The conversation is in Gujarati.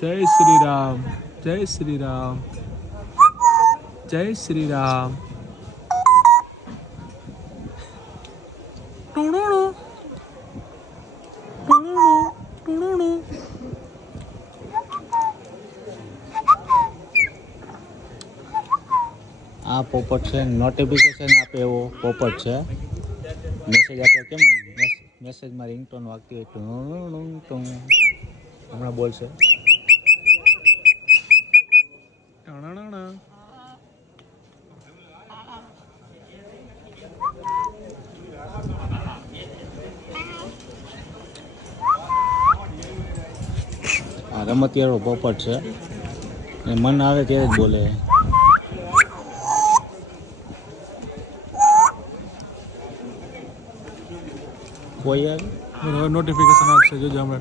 જય શ્રી રામ, જય શ્રી રામ, જય શ્રી રામ. ટુણુણુ, ટુણુણુ, ટુણુણુ. આ પોપટ છે, નોટિફિકેશન આપે એવો પોપટ છે. મેસેજ આપણે કેમ મેસેજમાં રિંગટોન વાગતી હોય ટું હમણાં બોલશે. ટણણણ. આ રમતિયાળો પોપટ છે, એ મન આવે ત્યારે જ બોલે. કોઈ નોટિફિકેશન આવશે જોજો હમણાં.